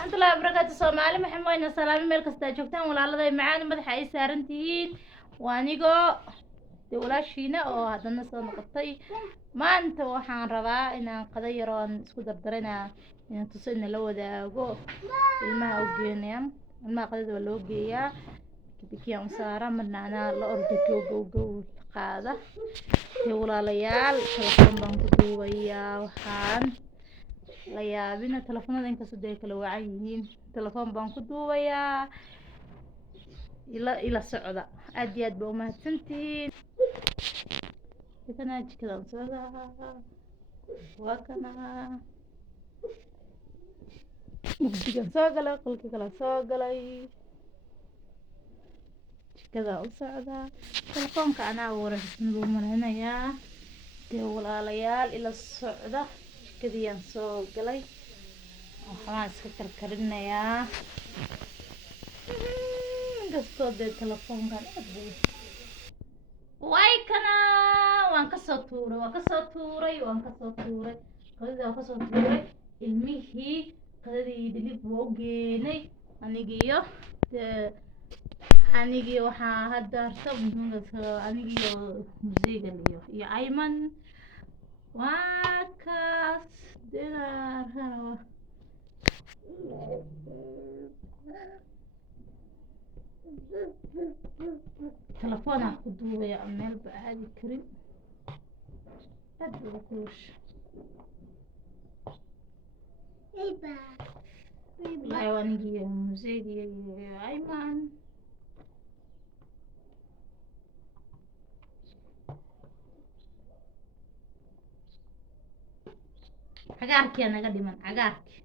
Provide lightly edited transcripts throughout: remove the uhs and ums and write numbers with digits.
ورحمة الله وبركاته. Soomaali maxay wayna salaami meel kasta joogtaan walaaladay macaan madaxa ay saaran tihiin waanigo walaashiina oo hadana soo noqotay maanta waxaan rabaa inaan qada yaroon isku dardaranaa inaan tusayna la wadaago ilmaha u geenayaan ilmaha qadada waa loo geeyaa kibikiyaan saara marnaana la ordo go qaada walaalayaal telefoon baan ku duubayaa waxaan la yaabina telefoonada inkasta ay kala wacan yihiin telefoon baan ku duubayaa ila socda aad iyo aad baa u mahadsantihiin kana jikadan socda waa kana mugdigan soo galay qolka kala soo galay jikada u socda telefoonka anaa waraysan buu maranayaa walaalayaal ila socda jikadiyaan soo galay waxaan iska karkarinayaa kastoo dee telefoonkan way kana waan ka soo tuuray qadada waan ka soo tuuray ilmihii qadadii dilib wuu geenay anigii waxaa hadda anigii musiiga iyo ayman waa kaas telefoon aan ku duubaya meel ba aadi karin aad buu kuush anigii musiiga iyo ayman cagaarkii naga dhiman cagaarkii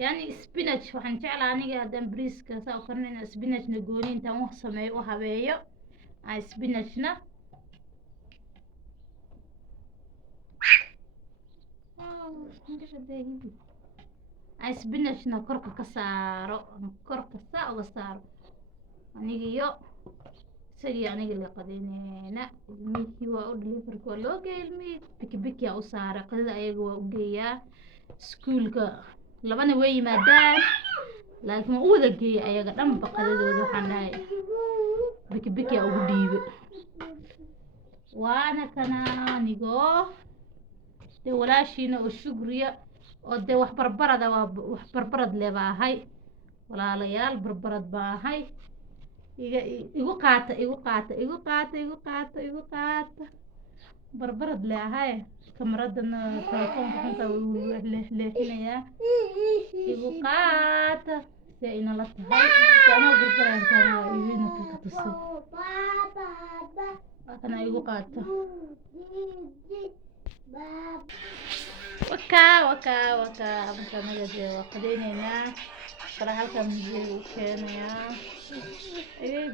يعني spinach waxaan jeclaa aniga hadan briiska saa karnayna spinachna gooni intaan wax sameeyo oo habeeyo ay spinachna korka ka saaro uga saaro anigiyo isagii aniga la qadeynayna ilmihii waa u delivery ko loo geeyay ilmihii biki u saara qadada ayaga waa u geeyaa iskuulka labana way yimaadaan laakiin uu wada geeyay ayaga dhanba qadadooda waxaan dhahay biki ugu dhiibay waana kana anigo de walaashiina oo shukriya oo de wax barbarad leebahay walaalayaal barbarad baahay igu qaata barbarad leeyahay kamaradana telefoonka xanta uu leexinaya igu qaata si ina la tahay ana barbarad iibina ka tusay kana igu qaata waka markaan naga waqadeynayna fara halkan mujiga u keenaya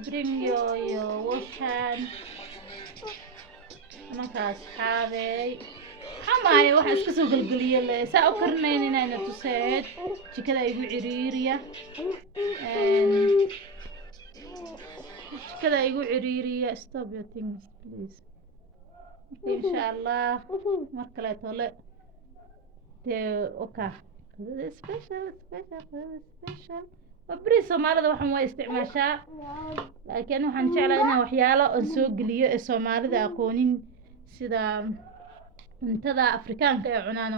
bring your wash hand markaas xaabay xamaay waxa iska soo galgaliyay saa u karnaynayna ina tuseed jikada igu ciriiriya stop your things please inshallah markale tole de oka special wabri Soomaalida waxaan way isticmaashaa laakiin waxaan jeclahay inaan waxyaalo oo soo geliyo ee Soomaalida aqoonin sida cuntada Afrikaanka ee cunaan